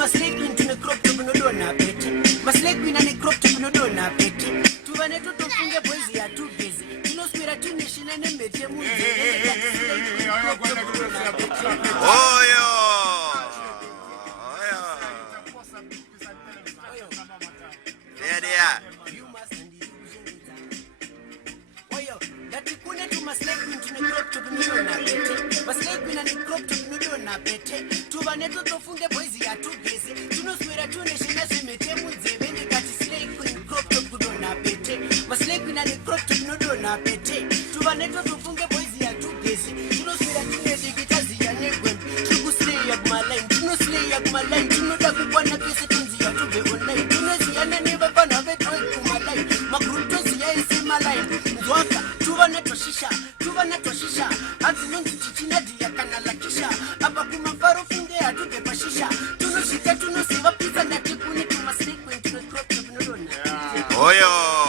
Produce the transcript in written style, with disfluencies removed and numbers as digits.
maslay queen tune crop top no do na pete maslay queen ane crop top no do na pete tuvane totofunge boys ya too busy tunoswera tune shine ne mete munze oyo yeah dati kune tu maslay queen tune crop top no do na pete maslay queen ane crop top no do na pete tuvane totofunge boys ya too busy tunoswera tune shine ne mete munze vende kati slay queen crop top no na pete maslay queen ane crop top no do na pete tuvane totofunge boys ya too busy tunoswera tune digitazi ya negwe tukuslay up my line tunoslay up my line tunoda kubwana pese tunzi ya tube online tunezi yana neba bana vetwe kuma line magrutozi ya isi my line nzwaka tuvane toshisha azinonzi chichina diya kanala kisha apa kumafaro funge ya tube pashisha tunoshita tunosiva pizza na tikuni tumaslay queen tuno crop top no dona oyo